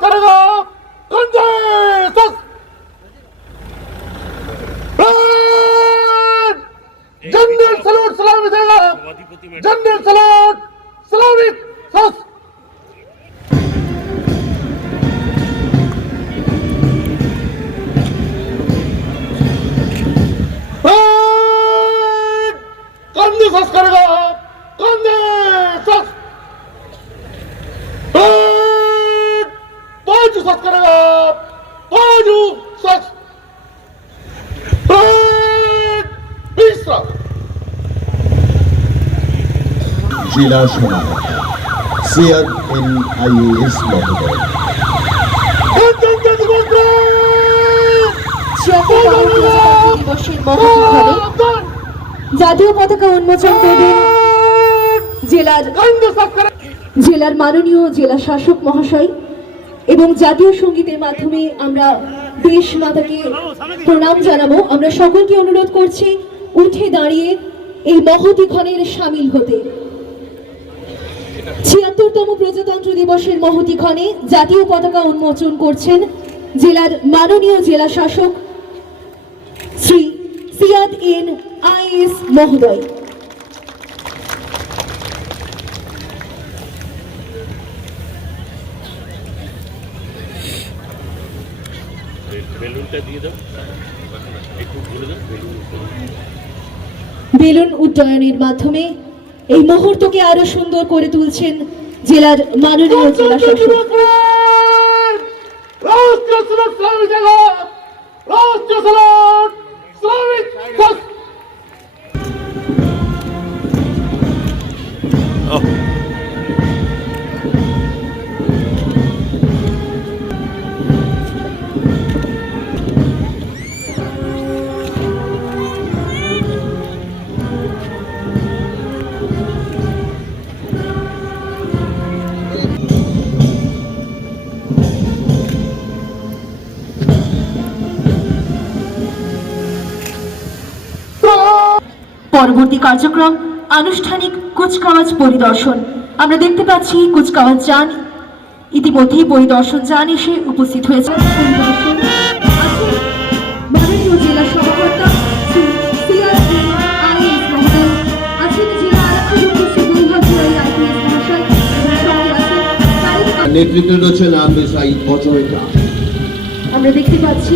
가다가 건재석 general salute सलामी देगा general salute सलामी सस कंधे सस करेगा कंधे सस Koydu saklara. Koydu sak. Bisra. Jila Shuma. Siyad in IAS Mahmoud. Kentan Kentan Mantra. জাতীয় পতাকা উন্মোচন করবেন জেলার জেলার মাননীয় জেলা শাসক মহাশয় এবং জাতীয় সঙ্গীতের মাধ্যমে আমরা দেশ মাতাকে প্রণাম জানাব। আমরা সকলকে অনুরোধ করছি, উঠে দাঁড়িয়ে এই মহতি ক্ষণের সামিল হতে। ছিয়াত্তরতম প্রজাতন্ত্র দিবসের মহতি ক্ষণে জাতীয় পতাকা উন্মোচন করছেন জেলার মাননীয় জেলা শাসক শ্রী সিয়াদ এন আইএস মহোদয়। বেলুনটা দিয়ে দাও। একটু দাও বেলুন বেলুন উড্ডয়নের মাধ্যমে এই মুহূর্তকে আরও সুন্দর করে তুলছেন জেলার মাননীয় জেলা Oh. পরবর্তী কার্যক্রম আনুষ্ঠানিক কুচকাওয়াজ পরিদর্শন। আমরা দেখতে পাচ্ছি কুচকাওয়াজ যান। ইতিমধ্যেই পরিদর্শন যান এসে উপস্থিত হয়েছে। জেলা সভাকর্তা নেতৃত্বে রয়েছেন আহমেদ সাইদ বচরেকা আমরা দেখতে পাচ্ছি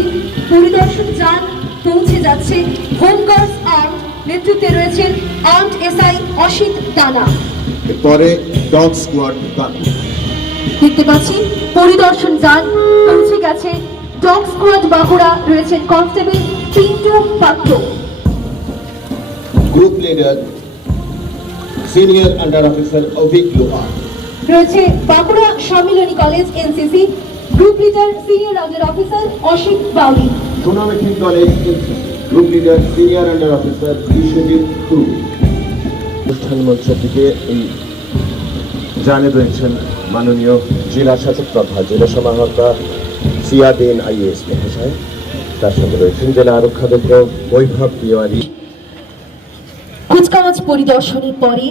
পরিদর্শন যান পৌঁছে যাচ্ছে হোমগার্ডস আর্ম নেতৃত্বে রয়েছেন আর্মড এসআই অসিত দানা। পরে ডগ স্কোয়াড বাকি দেখতে পাচ্ছি পরিদর্শন যান পৌঁছে গেছে। ডগ স্কোয়াড বাহুরা রয়েছেন constable Pintu Patra. Group leader senior under officer Abhik Loha. রয়েছে Bankura Sammilani college NCC group leader senior under officer Asit Bauri Sonamukhi college group leader senior under officer Biswajit two অনুষ্ঠান মঞ্চ থেকে এই জানে রয়েছেন মাননীয় জেলা শাসক তথা জেলা সমাহর্তা সিয়াদিন আইএস মহাশয়। তার সঙ্গে রয়েছেন জেলা আরক্ষাধ্যক্ষ বৈভব তিওয়ারি। কুচকাওয়াজ পরিদর্শনের পরে